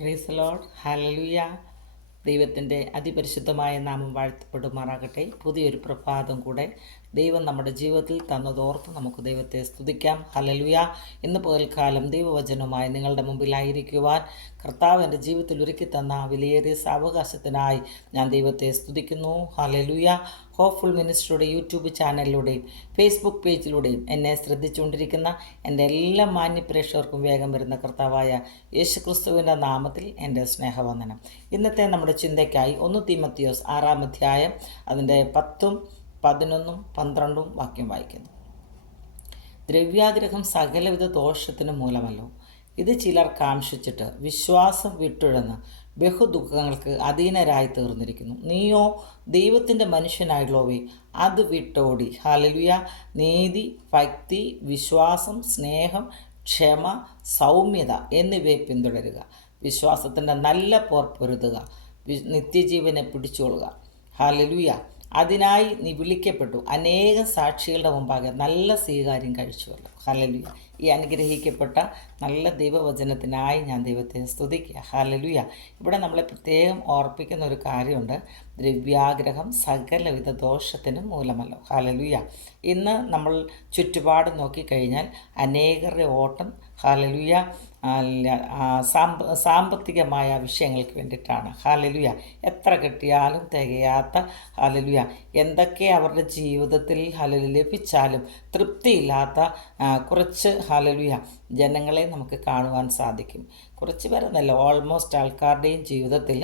Price load ഹലലുയ ദൈവത്തിന്റെ അതിപരിശുദ്ധമായ നാമം വാഴ്ത്തപ്പെടുമാറാകട്ടെ. പുതിയൊരു പ്രഭാതം കൂടെ ദൈവം നമ്മുടെ ജീവിതത്തിൽ തന്നതോർത്ത് നമുക്ക് ദൈവത്തെ സ്തുതിക്കാം. ഹലലുയ ഇന്ന് പകൽക്കാലം ദൈവവചനവുമായി നിങ്ങളുടെ മുമ്പിലായിരിക്കുവാൻ കർത്താവ് എന്റെ ജീവിതത്തിൽ ഒരുക്കി തന്ന വിലയേറിയ സാവകാശത്തിനായി ഞാൻ ദൈവത്തെ സ്തുതിക്കുന്നു. ഹലലുയ ഹോപ്പ്ഫുൾ മിനിസ്റ്ററുടെ യൂട്യൂബ് ചാനലിലൂടെയും ഫേസ്ബുക്ക് പേജിലൂടെയും എന്നെ ശ്രദ്ധിച്ചുകൊണ്ടിരിക്കുന്ന എന്റെ എല്ലാ മാന്യപ്രേക്ഷകർക്കും വേഗം വരുന്ന കർത്താവായ യേശുക്രിസ്തുവിന്റെ നാമത്തിൽ എന്റെ സ്നേഹവന്ദനം. ഇന്നത്തെ നമ്മുടെ ചിന്തയ്ക്കായി ഒന്ന് തീമത്തിയോസ് ആറാം അധ്യായം അതിന്റെ പത്തും പതിനൊന്നും പന്ത്രണ്ടും വാക്യം വായിക്കുന്നു. ദ്രവ്യാഗ്രഹം സകലവിധ ദോഷത്തിന് മൂലമല്ലോ. ഇത് ചിലർ കാംക്ഷിച്ചിട്ട് വിശ്വാസം വിട്ടുഴന്ന് ബഹുദുഃഖങ്ങൾക്ക് അധീനരായി തീർന്നിരിക്കുന്നു. നീയോ ദൈവത്തിന്റെ മനുഷ്യനായുള്ളവേ അത് വിട്ടോടി. ഹലലുയ നീതി ഭക്തി വിശ്വാസം സ്നേഹം ക്ഷമ സൗമ്യത എന്നിവയെ പിന്തുടരുക. വിശ്വാസത്തിന്റെ നല്ല പോർ പൊരുതുക. നിത്യജീവനെ പിടിച്ചുകൊള്ളുക. ഹലലുയ അതിനായി നീ വിളിക്കപ്പെട്ടു. അനേകം സാക്ഷികളുടെ മുമ്പാകെ നല്ല സ്വീകാര്യം കഴിച്ചുവല്ലോ. ഹലലുയ ഈ അനുഗ്രഹിക്കപ്പെട്ട നല്ല ദൈവവചനത്തിനായി ഞാൻ ദൈവത്തെ സ്തുതിക്കുക. ഹലലുയ ഇവിടെ നമ്മളെ പ്രത്യേകം ഓർപ്പിക്കുന്ന ഒരു കാര്യമുണ്ട്. ദ്രവ്യാഗ്രഹം സകലവിധ ദോഷത്തിനും മൂലമല്ലോ. ഹലലുയ ഇന്ന് നമ്മൾ ചുറ്റുപാട് നോക്കിക്കഴിഞ്ഞാൽ അനേകരുടെ ഓട്ടം ഹലലുയ സാമ്പ സാമ്പത്തികമായ വിഷയങ്ങൾക്ക് വേണ്ടിയിട്ടാണ്. ഹാലലുയ എത്ര കിട്ടിയാലും തികയാത്ത ഹാലലുയ എന്തൊക്കെ അവരുടെ ജീവിതത്തിൽ ഹലലു ലഭിച്ചാലും തൃപ്തിയില്ലാത്ത കുറച്ച് ഹാലലുയ ജനങ്ങളെ നമുക്ക് കാണുവാൻ സാധിക്കും. കുറച്ച് പേരെന്നല്ല ഓൾമോസ്റ്റ് ആൾക്കാരുടെയും ജീവിതത്തിൽ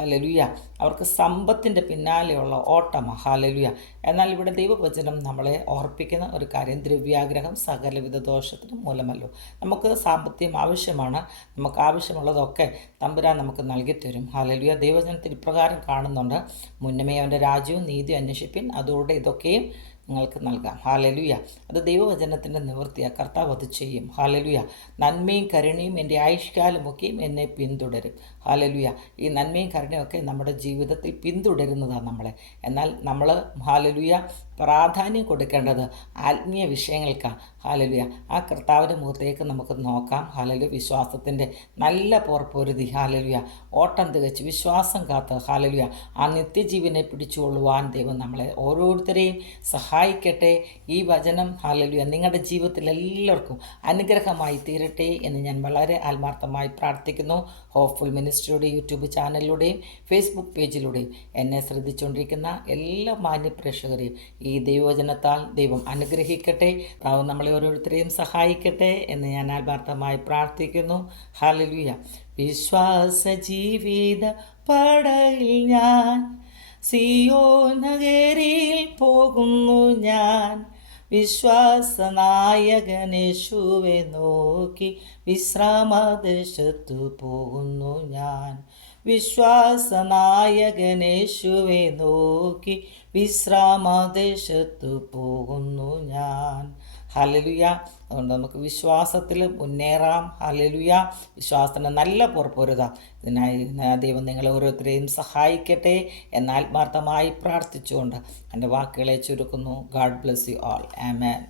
ഹലലുയ അവർക്ക് സമ്പത്തിന്റെ പിന്നാലെയുള്ള ഓട്ടം ഹലലുയ എന്നാൽ ഇവിടെ ദൈവവചനം നമ്മളെ ഓർപ്പിക്കുന്ന ഒരു കാര്യം ദ്രവ്യാഗ്രഹം സകലവിധ ദോഷത്തിന് മൂലമല്ലോ. നമുക്ക് സാമ്പത്തികം ആവശ്യമാണ് നമുക്ക് ആവശ്യമുള്ളതൊക്കെ തമ്പുരാൻ നമുക്ക് നൽകിത്തരും. ഹലലുയ ദൈവജനത്തിൽ ഇപ്രകാരം കാണുന്നുണ്ട് മുന്നമേ അവന്റെ രാജ്യവും നീതി അന്വേഷിപ്പിൻ അതോടെ ഇതൊക്കെയും നിങ്ങൾക്ക് നൽകാം. ഹാലലുയ. അത് ദൈവവചനത്തിന്റെ നിവൃത്തിയ. കർത്താവ് അത് ചെയ്യും. ഹാലലുയ. നന്മയും കരുണയും എന്റെ ആയുഷ്കാലമൊക്കെയും എന്നെ പിന്തുടരും. ഹാലലുയ. ഈ നന്മയും കരുണയൊക്കെ നമ്മുടെ ജീവിതത്തിൽ പിന്തുടരുന്നതാണ് നമ്മളെ. എന്നാൽ നമ്മൾ ഹാലലുയ പ്രാധാന്യം കൊടുക്കേണ്ടത് ആത്മീയ വിഷയങ്ങൾക്കാണ്. ഹാലലുയ ആ കർത്താവിന്റെ മുഖത്തേക്ക് നമുക്ക് നോക്കാം. ഹാലലു വിശ്വാസത്തിന്റെ നല്ല പോർപ്പൊരുതി ഹാലലുയ ഓട്ടം തികച്ച് വിശ്വാസം കാത്ത്. ഹാലലുയ ആ നിത്യജീവനെ പിടിച്ചുകൊള്ളുവാൻ ദൈവം നമ്മളെ ഓരോരുത്തരെയും സഹായിക്കട്ടെ. ഈ വചനം ഹാലലുയ നിങ്ങളുടെ ജീവിതത്തിൽ എല്ലാവർക്കും അനുഗ്രഹമായി തീരട്ടെ എന്ന് ഞാൻ വളരെ ആത്മാർത്ഥമായി പ്രാർത്ഥിക്കുന്നു. ഹോപ്പ്ഫുൾ മിനിസ്ട്രിയുടെ യൂട്യൂബ് ചാനലിലൂടെയും ഫേസ്ബുക്ക് പേജിലൂടെയും എന്നെ ശ്രദ്ധിച്ചുകൊണ്ടിരിക്കുന്ന എല്ലാ മാന്യ പ്രേക്ഷകരെയും ഈ ദൈവവചനത്താൽ ദൈവം അനുഗ്രഹിക്കട്ടെ. പ്രാവ് നമ്മളെ ഓരോരുത്തരെയും സഹായിക്കട്ടെ എന്ന് ഞാൻ ആത്മാർത്ഥമായി പ്രാർത്ഥിക്കുന്നു. ഹാലലുയ വിശ്വാസ ജീവിത പടയിൽ ഞാൻ സിയോ നഗരിയിൽ പോകുന്നു ഞാൻ. വിശ്വാസനായകനേശുവെ നോക്കി വിശ്രാമദേശത്തു പോകുന്നു ഞാൻ. വിശ്വാസനായകനേശുവെ നോക്കി വിശ്രാമദേശത്തു പോകുന്നു ഞാൻ. ഹലലുയ അതുകൊണ്ട് നമുക്ക് വിശ്വാസത്തിൽ മുന്നേറാം. ഹലലുയ വിശ്വാസത്തിന് നല്ല പുറപ്പൊരുതാം ഇതിനായി ദൈവം നിങ്ങളെ ഓരോരുത്തരെയും സഹായിക്കട്ടെ എന്ന് ആത്മാർത്ഥമായി പ്രാർത്ഥിച്ചുകൊണ്ട് എന്റെ വാക്കുകളെ ചുരുക്കുന്നു. God bless you all. Amen.